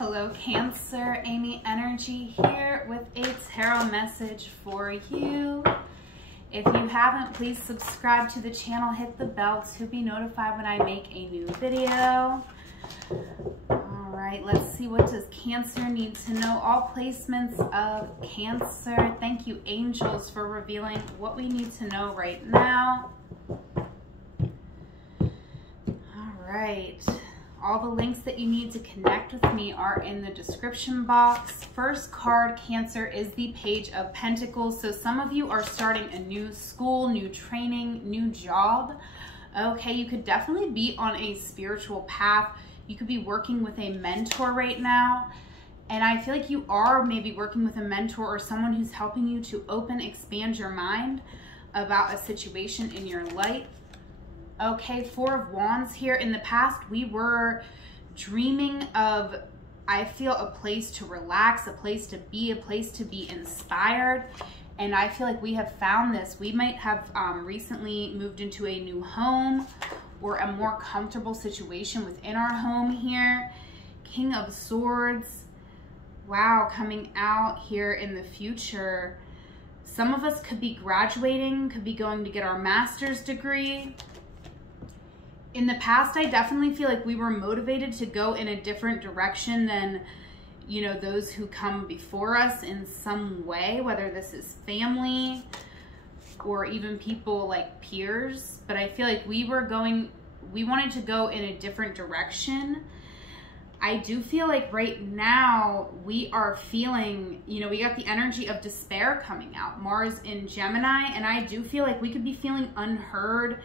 Hello Cancer, Amy Energy here with a tarot message for you. If you haven't, please subscribe to the channel, hit the bell to be notified when I make a new video. All right, let's see, what does Cancer need to know? All placements of Cancer. Thank you, angels, for revealing what we need to know right now. All right. All the links that you need to connect with me are in the description box. First card, Cancer, is the Page of Pentacles. So some of you are starting a new school, new training, new job. Okay, you could definitely be on a spiritual path. You could be working with a mentor right now. And I feel like you are maybe working with a mentor or someone who's helping you to expand your mind about a situation in your life. Okay, Four of Wands here. In the past, we were dreaming of, I feel, a place to relax, a place to be inspired. And I feel like we have found this. We might have recently moved into a new home or a more comfortable situation within our home here. King of Swords. Wow, coming out here in the future. Some of us could be graduating, could be going to get our master's degree. In the past, I definitely feel like we were motivated to go in a different direction than, you know, those who come before us in some way, whether this is family or even people like peers. But I feel like we wanted to go in a different direction. I do feel like right now we are feeling, you know, we got the energy of despair coming out, Mars in Gemini, and I do feel like we could be feeling unheard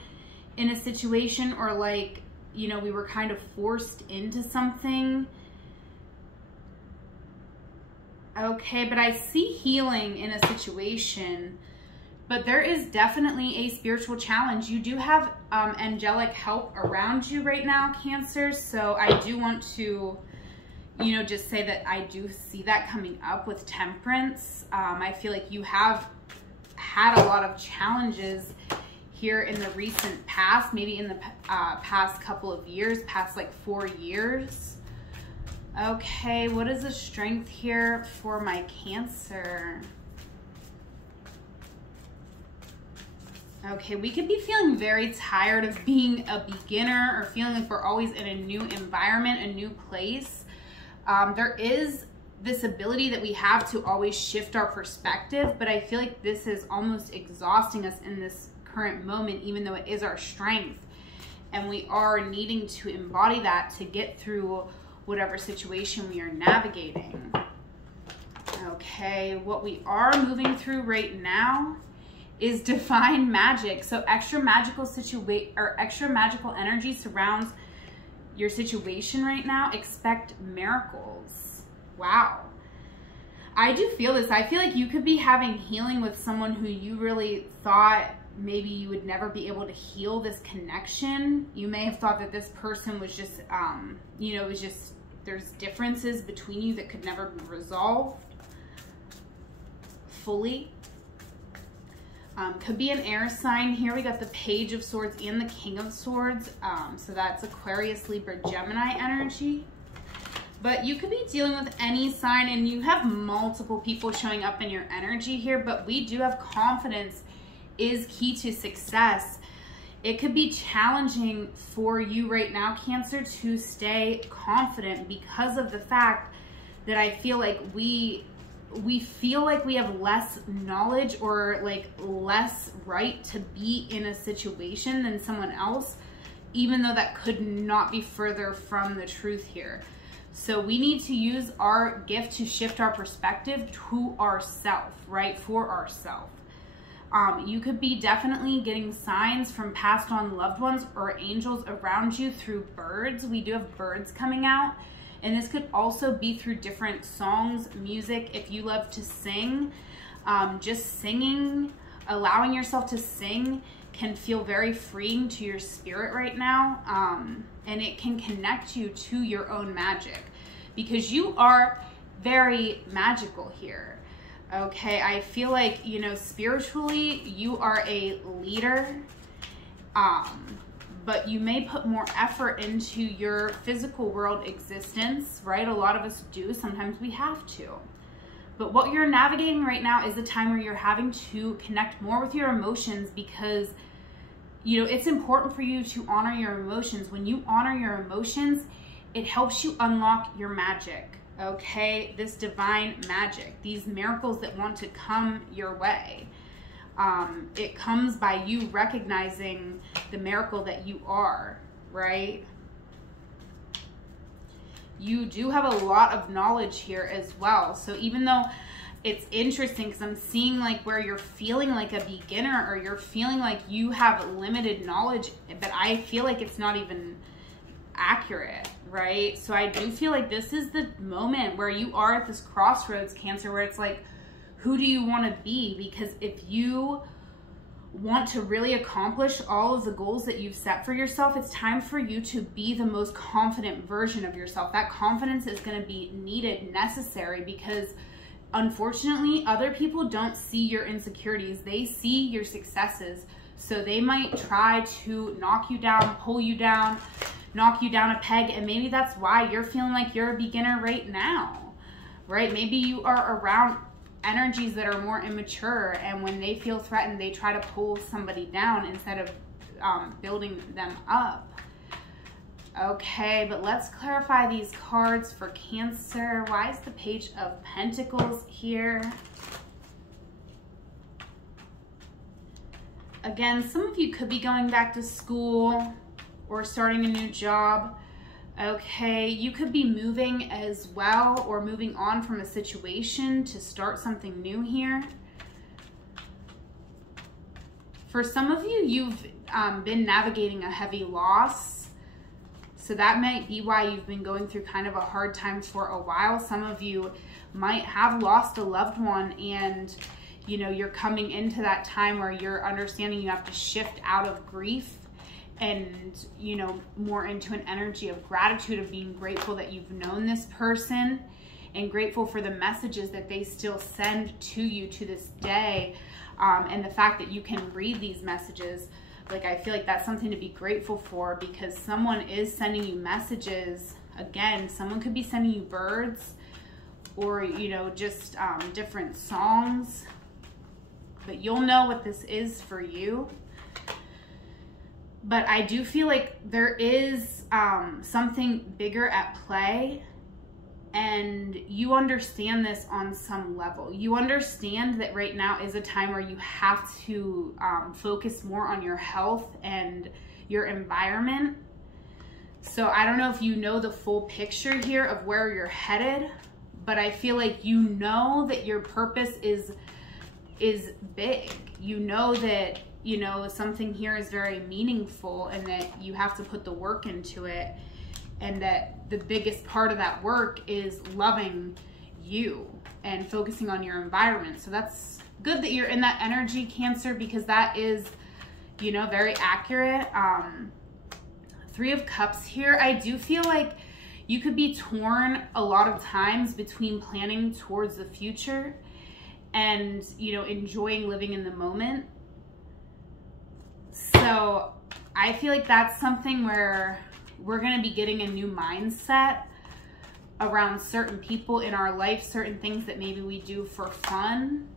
in a situation, or like, you know, we were kind of forced into something. Okay, but I see healing in a situation, but there is definitely a spiritual challenge. You do have angelic help around you right now, Cancer, so I do want to, you know, just say that I do see that coming up with Temperance. I feel like you have had a lot of challenges here in the recent past, maybe in the past couple of years, past like 4 years. Okay, what is the strength here for my Cancer? Okay, we could be feeling very tired of being a beginner or feeling like we're always in a new environment, a new place. There is this ability that we have to always shift our perspective, but I feel like this is almost exhausting us in this current moment, even though it is our strength, and we are needing to embody that to get through whatever situation we are navigating. Okay, what we are moving through right now is divine magic. So extra magical energy surrounds your situation right now. Expect miracles. Wow. I do feel this. I feel like you could be having healing with someone who you really thought maybe you would never be able to heal this connection. You may have thought that this person was just, you know, it was just, there's differences between you that could never be resolved fully. Could be an air sign here. We got the Page of Swords and the King of Swords. So that's Aquarius, Libra, Gemini energy. But you could be dealing with any sign, and you have multiple people showing up in your energy here, but we do have confidence is key to success. It could be challenging for you right now, Cancer, to stay confident because of the fact that I feel like we feel like we have less knowledge or like less right to be in a situation than someone else, even though that could not be further from the truth here. So we need to use our gift to shift our perspective to ourself, right? For ourselves. You could be definitely getting signs from passed on loved ones or angels around you through birds. We do have birds coming out. And this could also be through different songs, music. If you love to sing, just singing, allowing yourself to sing can feel very freeing to your spirit right now. And it can connect you to your own magic because you are very magical here. Okay, I feel like, you know, spiritually, you are a leader, but you may put more effort into your physical world existence, right? A lot of us do. Sometimes we have to. But what you're navigating right now is a time where you're having to connect more with your emotions, because, you know, it's important for you to honor your emotions. When you honor your emotions, it helps you unlock your magic, okay? This divine magic, these miracles that want to come your way. It comes by you recognizing the miracle that you are, right? You do have a lot of knowledge here as well. So even though it's interesting, because I'm seeing like where you're feeling like a beginner, or you're feeling like you have limited knowledge, but I feel like it's not even accurate, right? So I do feel like this is the moment where you are at this crossroads, Cancer, where it's like, who do you want to be? Because if you want to really accomplish all of the goals that you've set for yourself, it's time for you to be the most confident version of yourself. That confidence is going to be needed, necessary, because unfortunately, other people don't see your insecurities. They see your successes. So they might try to knock you down, pull you down, knock you down a peg. And maybe that's why you're feeling like you're a beginner right now, right? Maybe you are around energies that are more immature, and when they feel threatened, they try to pull somebody down instead of building them up. Okay, but let's clarify these cards for Cancer. Why is the Page of Pentacles here? Again, some of you could be going back to school or starting a new job. Okay, you could be moving as well, or moving on from a situation to start something new here. For some of you, you've been navigating a heavy loss. So that might be why you've been going through kind of a hard time for a while. Some of you might have lost a loved one, and you know, you're coming into that time where you're understanding you have to shift out of grief and, you know, more into an energy of gratitude, of being grateful that you've known this person, and grateful for the messages that they still send to you to this day. And the fact that you can read these messages, like, I feel like that's something to be grateful for, because someone is sending you messages. Again, someone could be sending you birds, or, you know, just different songs, but you'll know what this is for you. But I do feel like there is something bigger at play, and you understand this on some level. You understand that right now is a time where you have to focus more on your health and your environment. So I don't know if you know the full picture here of where you're headed, but I feel like you know that your purpose is big. You know that, you know, something here is very meaningful, and that you have to put the work into it, and that the biggest part of that work is loving you and focusing on your environment. So that's good that you're in that energy, Cancer, because that is, you know, very accurate. Three of Cups here. I do feel like you could be torn a lot of times between planning towards the future and, you know, enjoying living in the moment. So I feel like that's something where we're going to be getting a new mindset around certain people in our life, certain things that maybe we do for fun.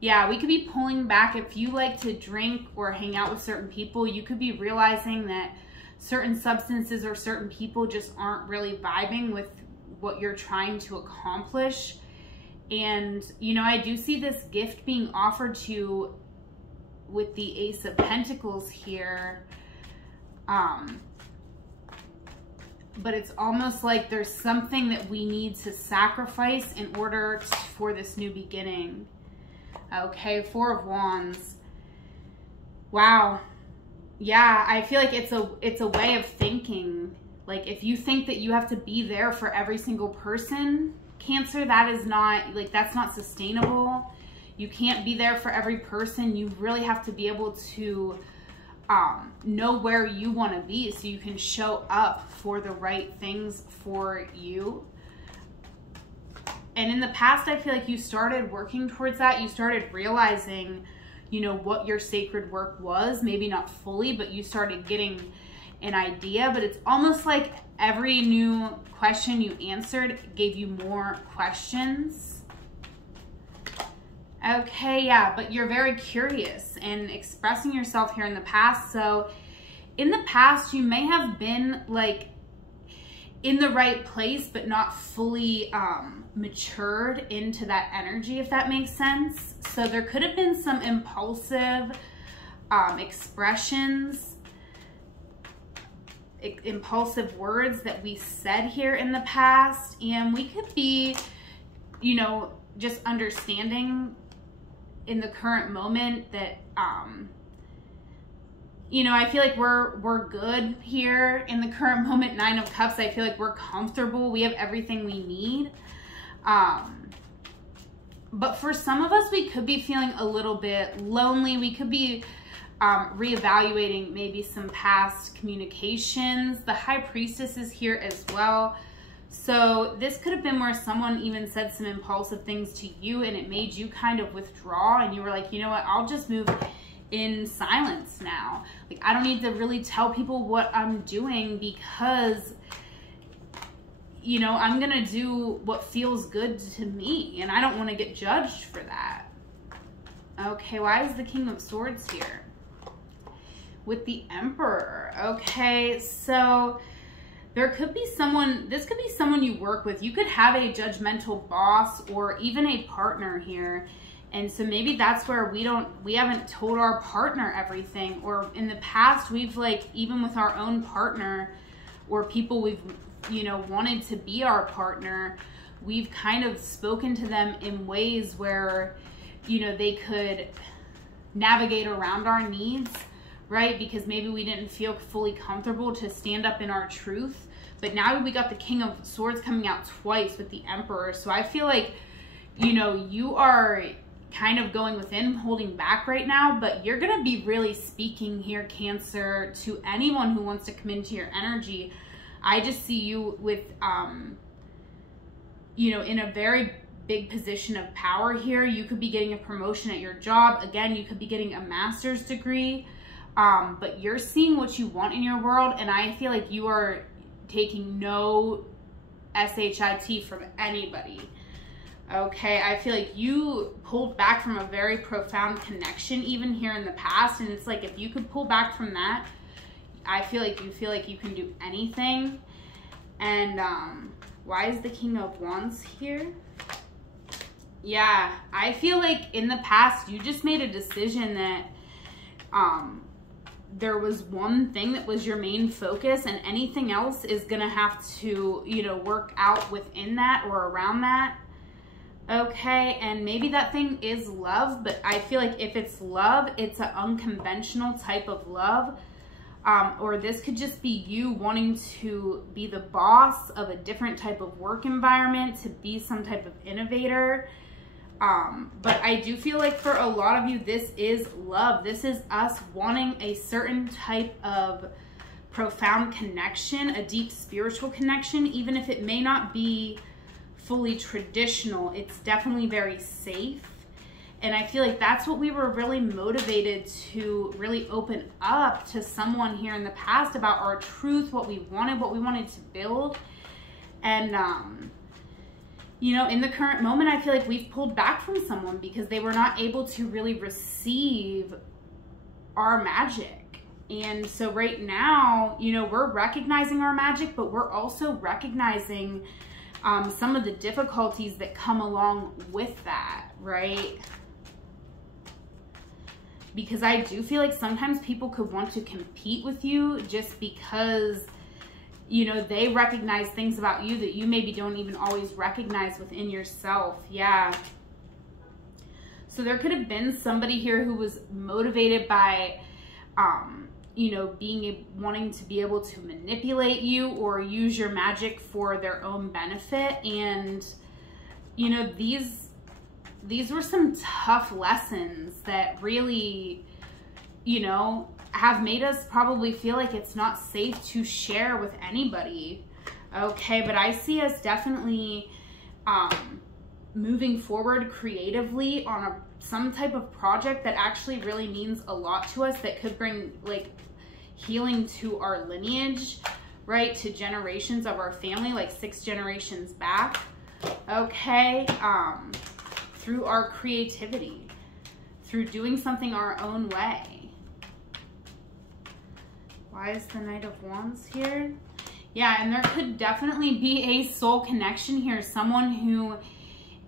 Yeah, we could be pulling back. If you like to drink or hang out with certain people, you could be realizing that certain substances or certain people just aren't really vibing with what you're trying to accomplish. And, you know, I do see this gift being offered to you with the Ace of Pentacles here. But it's almost like there's something that we need to sacrifice in order for this new beginning. Okay, Four of Wands. Wow. Yeah, I feel like it's a way of thinking. Like, if you think that you have to be there for every single person, Cancer, that is not, like, that's not sustainable. You can't be there for every person. You really have to be able to know where you want to be, so you can show up for the right things for you. And in the past, I feel like you started working towards that. You started realizing you know, what your sacred work was. Maybe not fully, but you started getting an idea. But it's almost like every new question you answered gave you more questions. Okay, yeah, but you're very curious and expressing yourself here in the past. So in the past, you may have been like in the right place, but not fully matured into that energy, if that makes sense. So there could have been some impulsive expressions, impulsive words that we said here in the past. And we could be, you know, just understanding in the current moment that, you know, I feel like we're good here in the current moment. 9 of Cups, I feel like we're comfortable. We have everything we need. But for some of us, we could be feeling a little bit lonely. We could be reevaluating maybe some past communications. The High Priestess is here as well. So this could have been where someone even said some impulsive things to you and it made you kind of withdraw, and you were like, you know what, I'll just move in silence now. Like, I don't need to really tell people what I'm doing because, you know, I'm gonna do what feels good to me and I don't want to get judged for that. Okay, why is the King of Swords here with the Emperor? Okay, so there could be someone, this could be someone you work with. You could have a judgmental boss or even a partner here. And so maybe that's where we haven't told our partner everything. Or in the past, we've like, even with our own partner or people we've, you know, wanted to be our partner, we've kind of spoken to them in ways where, you know, they could navigate around our needs, right? Because maybe we didn't feel fully comfortable to stand up in our truth. But now we got the King of Swords coming out twice with the Emperor. So I feel like, you know, you are kind of going within, holding back right now, but you're going to be really speaking here, Cancer, to anyone who wants to come into your energy. I just see you with, you know, in a very big position of power here. You could be getting a promotion at your job. Again, you could be getting a master's degree, but you're seeing what you want in your world. And I feel like you are taking no SHIT from anybody. Okay, I feel like you pulled back from a very profound connection even here in the past. And it's like, if you could pull back from that, I feel like you can do anything. And why is the King of Wands here? Yeah, I feel like in the past, you just made a decision that there was one thing that was your main focus and anything else is going to have to, you know, work out within that or around that. Okay, and maybe that thing is love, but I feel like if it's love, it's an unconventional type of love. Or this could just be you wanting to be the boss of a different type of work environment, to be some type of innovator. But I do feel like for a lot of you, this is love. This is us wanting a certain type of profound connection, a deep spiritual connection, even if it may not be fully traditional. It's definitely very safe. And I feel like that's what we were really motivated to really open up to someone here in the past about our truth, what we wanted to build. And, you know, in the current moment, I feel like we've pulled back from someone because they were not able to really receive our magic. And so right now, you know, we're recognizing our magic, but we're also recognizing some of the difficulties that come along with that, right? Because I do feel like sometimes people could want to compete with you just because, you know, they recognize things about you that you maybe don't even always recognize within yourself. Yeah. So there could have been somebody here who was motivated by, you know, wanting to be able to manipulate you or use your magic for their own benefit. And, you know, these were some tough lessons that really, you know, have made us probably feel like it's not safe to share with anybody. Okay, but I see us definitely moving forward creatively on some type of project that actually really means a lot to us, that could bring like healing to our lineage, right? To generations of our family, like 6 generations back, okay? Through our creativity, through doing something our own way. Why is the Knight of Wands here? Yeah, and there could definitely be a soul connection here. Someone who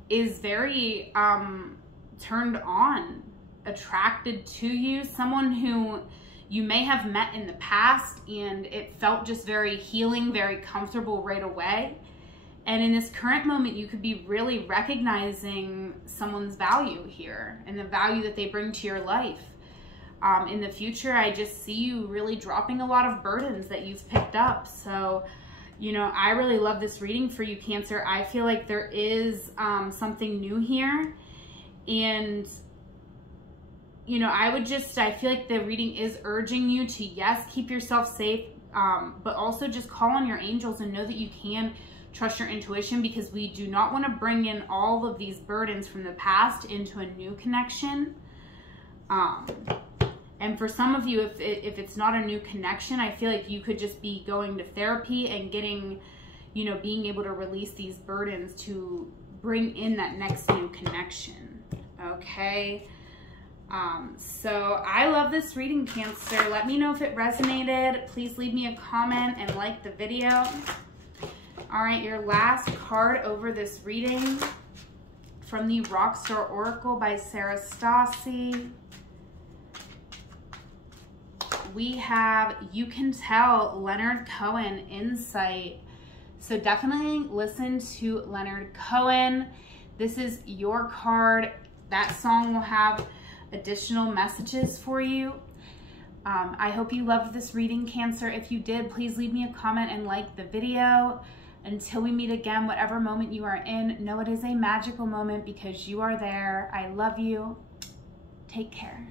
is very turned on, attracted to you. Someone who you may have met in the past and it felt just very healing, very comfortable right away. And in this current moment, you could be really recognizing someone's value here and the value that they bring to your life. In the future, I just see you really dropping a lot of burdens that you've picked up. So, you know, I really love this reading for you, Cancer. I feel like there is something new here. And, you know, I feel like the reading is urging you to, yes, keep yourself safe, but also just call on your angels and know that you can trust your intuition, because we do not want to bring in all of these burdens from the past into a new connection. And for some of you, if it's not a new connection, I feel like you could just be going to therapy and getting, you know, being able to release these burdens to bring in that next new connection, okay? So I love this reading, Cancer. Let me know if it resonated. Please leave me a comment and like the video. All right, your last card over this reading from the Rockstar Oracle by Sarah Stassi. We have You Can Tell, Leonard Cohen insight. So definitely listen to Leonard Cohen. This is your card. That song will have additional messages for you. I hope you loved this reading, Cancer. If you did, please leave me a comment and like the video. Until we meet again, whatever moment you are in, know it is a magical moment because you are there. I love you. Take care.